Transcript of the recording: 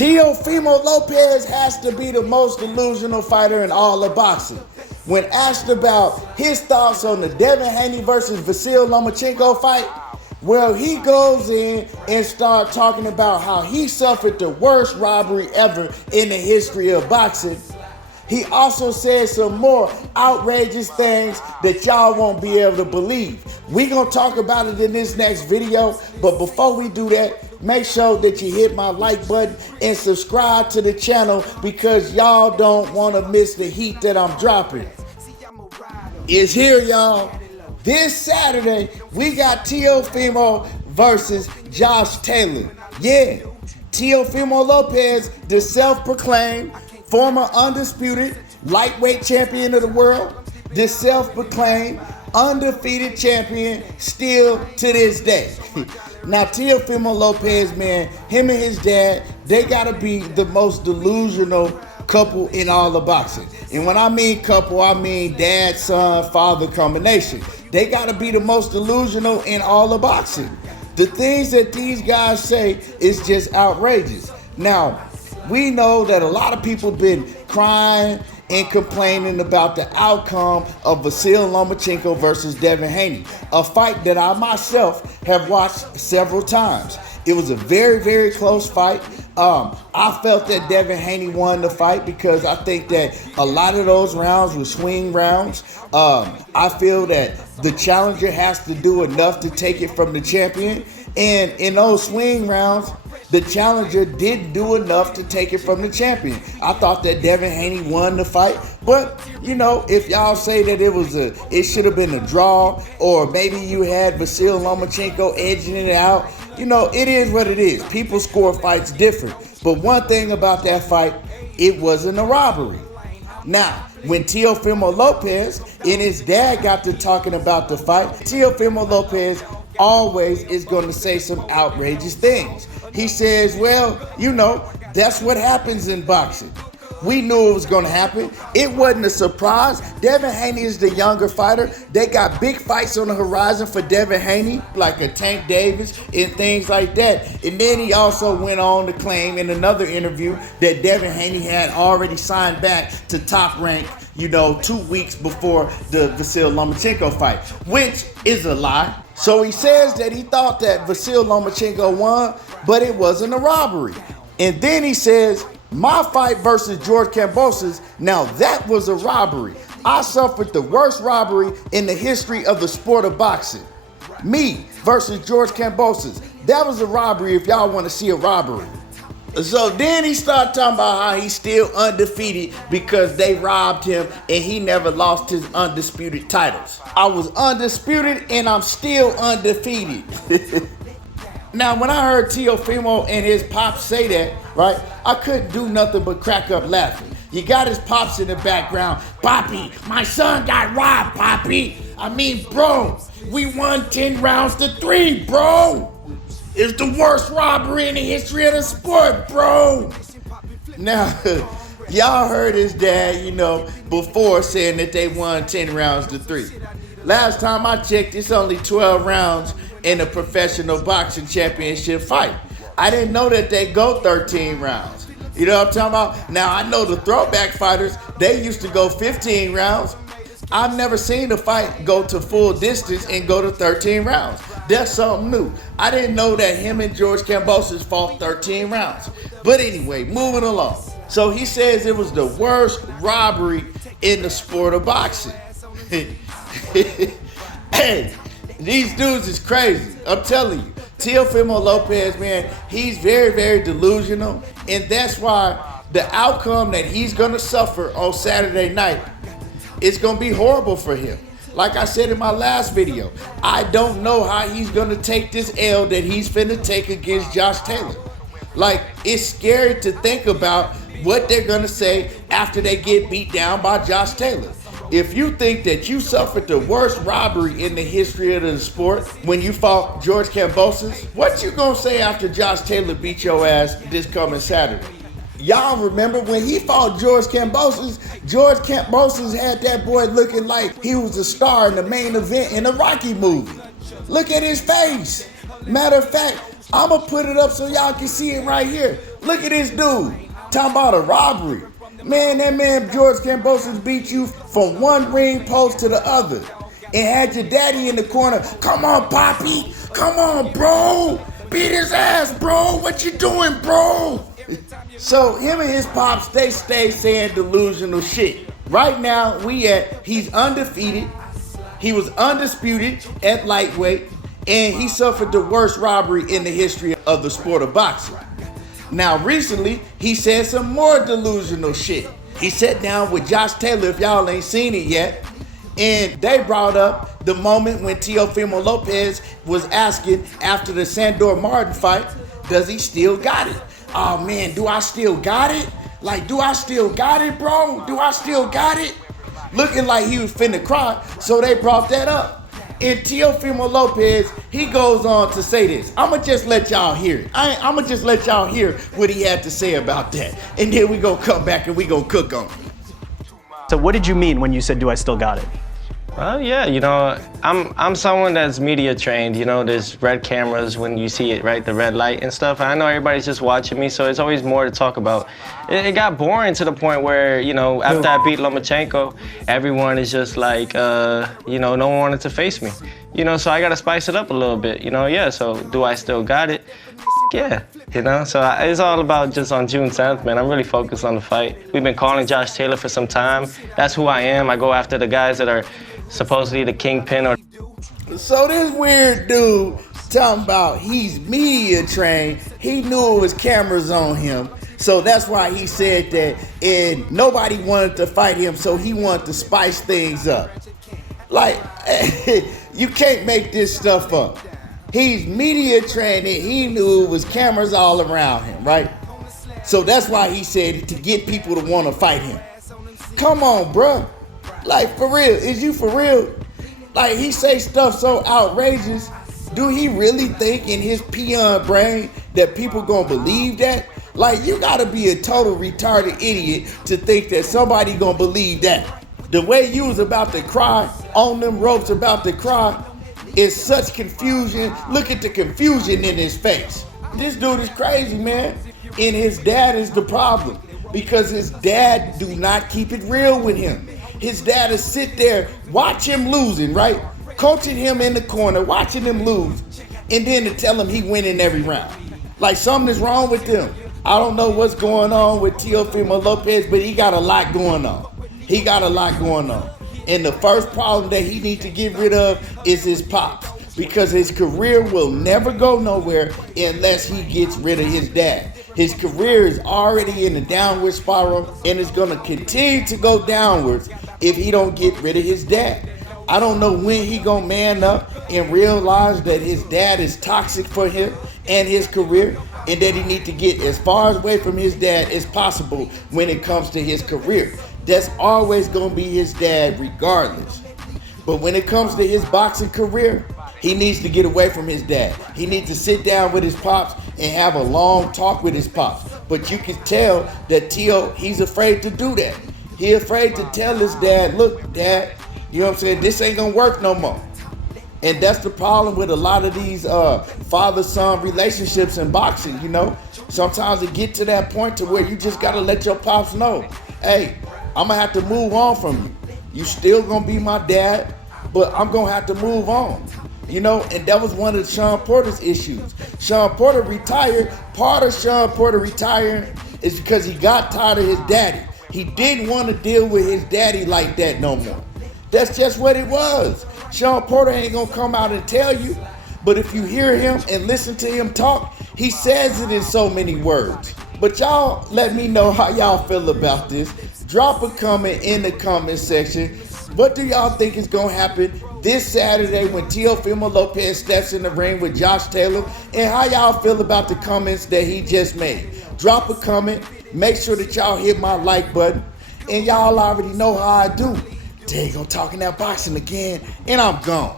Teofimo Lopez has to be the most delusional fighter in all of boxing. When asked about his thoughts on the Devin Haney versus Vasyl Lomachenko fight, well, he goes in and starts talking about how he suffered the worst robbery ever in the history of boxing. He also said some more outrageous things that y'all won't be able to believe. We're going to talk about it in this next video, but before we do that, make sure that you hit my like button and subscribe to the channel because y'all don't want to miss the heat that I'm dropping. It's here, y'all. This Saturday, we got Teofimo versus Josh Taylor. Yeah, Teofimo Lopez, the self-proclaimed former undisputed lightweight champion of the world, the self-proclaimed undefeated champion still to this day. Now, Teofimo Lopez, man, him and his dad, they gotta be the most delusional couple in all of boxing. And when I mean couple, I mean dad, son, father combination. They gotta be the most delusional in all of boxing. The things that these guys say is just outrageous. Now, we know that a lot of people been crying and complaining about the outcome of Vasyl Lomachenko versus Devin Haney, a fight that I myself have watched several times. It was a very, very close fight. I felt that Devin Haney won the fight because I think that a lot of those rounds were swing rounds. I feel that the challenger has to do enough to take it from the champion. And in those swing rounds, the challenger didn't do enough to take it from the champion. I thought that Devin Haney won the fight, but you know, if y'all say that it should have been a draw, or maybe you had Vasyl Lomachenko edging it out, you know, it is what it is. People score fights different. But one thing about that fight, it wasn't a robbery. Now, when Teofimo Lopez and his dad got to talking about the fight, Teofimo Lopez always is going to say some outrageous things. He says, well, you know, that's what happens in boxing. We knew it was going to happen. It wasn't a surprise. Devin Haney is the younger fighter. They got big fights on the horizon for Devin Haney, like a Tank Davis and things like that. And then he also went on to claim in another interview that Devin Haney had already signed back to Top Rank, you know, 2 weeks before the Vasyl Lomachenko fight, which is a lie. So he says that he thought that Vasyl Lomachenko won, but it wasn't a robbery. And then he says, my fight versus George Kambosos, now that was a robbery. I suffered the worst robbery in the history of the sport of boxing. Me versus George Kambosos, that was a robbery if y'all want to see a robbery. So then he started talking about how he's still undefeated because they robbed him and he never lost his undisputed titles. I was undisputed and I'm still undefeated. Now, when I heard Teofimo and his pops say that, right, I couldn't do nothing but crack up laughing. You got his pops in the background. Poppy, my son got robbed, Poppy. I mean, bro, we won 10 rounds to 3, bro. It's the worst robbery in the history of the sport, bro. Now, y'all heard his dad, you know, before saying that they won 10 rounds to 3. Last time I checked, it's only 12 rounds in a professional boxing championship fight. I didn't know that they go 13 rounds. You know what I'm talking about? Now, I know the throwback fighters, they used to go 15 rounds. I've never seen a fight go to full distance and go to 13 rounds. That's something new. I didn't know that him and George Kambosos fought 13 rounds. But anyway, moving along. So he says it was the worst robbery in the sport of boxing. Hey, these dudes is crazy. I'm telling you. Teofimo Lopez, man, he's very, very delusional. And that's why the outcome that he's going to suffer on Saturday night is going to be horrible for him. Like I said in my last video, I don't know how he's going to take this L that he's finna take against Josh Taylor. Like, it's scary to think about what they're going to say after they get beat down by Josh Taylor. If you think that you suffered the worst robbery in the history of the sport when you fought George Kambosos, what you gonna say after Josh Taylor beat your ass this coming Saturday? Y'all remember when he fought George Kambosos? George Kambosos had that boy looking like he was a star in the main event in a Rocky movie. Look at his face. Matter of fact, I'm gonna put it up so y'all can see it right here. Look at this dude talking about a robbery. Man, that man George Kambosos beat you from one ring post to the other and had your daddy in the corner. Come on, Poppy. Come on, bro. Beat his ass, bro. What you doing, bro? So him and his pops, they stay saying delusional shit. Right now, he's undefeated. He was undisputed at lightweight, and he suffered the worst robbery in the history of the sport of boxing. Now, recently, he said some more delusional shit. He sat down with Josh Taylor, if y'all ain't seen it yet, and they brought up the moment when Teofimo Lopez was asking after the Sandor Martin fight, does he still got it? Oh man, do I still got it? Like, do I still got it, bro? Do I still got it? Looking like he was finna cry, so they brought that up. And Teofimo Lopez, he goes on to say this. I'ma just let y'all hear it. I'ma just let y'all hear what he had to say about that. And then we gonna come back and we gonna cook on it. So what did you mean when you said, do I still got it? Well, yeah, you know, I'm someone that's media trained. You know, there's red cameras when you see it, right? The red light and stuff. I know everybody's just watching me, so it's always more to talk about. It got boring to the point where, you know, after I beat Lomachenko, everyone is just like, you know, no one wanted to face me. You know, so I got to spice it up a little bit, you know, yeah. So do I still got it? Yeah, you know, so it's all about just on June 10th, man. I'm really focused on the fight. We've been calling Josh Taylor for some time. That's who I am. I go after the guys that are supposedly the kingpin or... So this weird dude talking about he's media trained, he knew it was cameras on him, so that's why he said that, and nobody wanted to fight him, so he wanted to spice things up. Like, you can't make this stuff up. He's media trained and he knew it was cameras all around him, right? So that's why he said to get people to want to fight him. Come on, bruh. Like, for real, is you for real? Like, he say stuff so outrageous. Do he really think in his peon brain that people gonna believe that? Like, you gotta be a total retarded idiot to think that somebody gonna believe that. The way you was about to cry, on them ropes about to cry, is such confusion. Look at the confusion in his face. This dude is crazy, man. And his dad is the problem, because his dad do not keep it real with him. His dad is sit there, watch him losing, right? Coaching him in the corner, watching him lose, and then to tell him he winning every round. Like, something is wrong with them. I don't know what's going on with Teofimo Lopez, but he got a lot going on. He got a lot going on. And the first problem that he needs to get rid of is his pops, because his career will never go nowhere unless he gets rid of his dad. His career is already in a downward spiral, and it's gonna continue to go downwards if he don't get rid of his dad. I don't know when he gonna man up and realize that his dad is toxic for him and his career, and that he need to get as far away from his dad as possible when it comes to his career. That's always gonna be his dad regardless. But when it comes to his boxing career, he needs to get away from his dad. He needs to sit down with his pops and have a long talk with his pops. But you can tell that Teo, he's afraid to do that. He afraid to tell his dad, look, dad, you know what I'm saying, this ain't gonna work no more. And that's the problem with a lot of these father-son relationships in boxing, you know. Sometimes it get to that point to where you just gotta let your pops know, hey, I'm gonna have to move on from you. You still gonna be my dad, but I'm gonna have to move on. You know, and that was one of Shawn Porter's issues. Shawn Porter retired. Part of Shawn Porter retiring is because he got tired of his daddy. He didn't want to deal with his daddy like that no more. That's just what it was. Shawn Porter ain't gonna come out and tell you, but if you hear him and listen to him talk, he says it in so many words. But y'all let me know how y'all feel about this. Drop a comment in the comment section. What do y'all think is gonna happen this Saturday when Teofimo Lopez steps in the ring with Josh Taylor? And how y'all feel about the comments that he just made? Drop a comment. Make sure that y'all hit my like button. And y'all already know how I do. There you go, talking that boxing again, and I'm gone.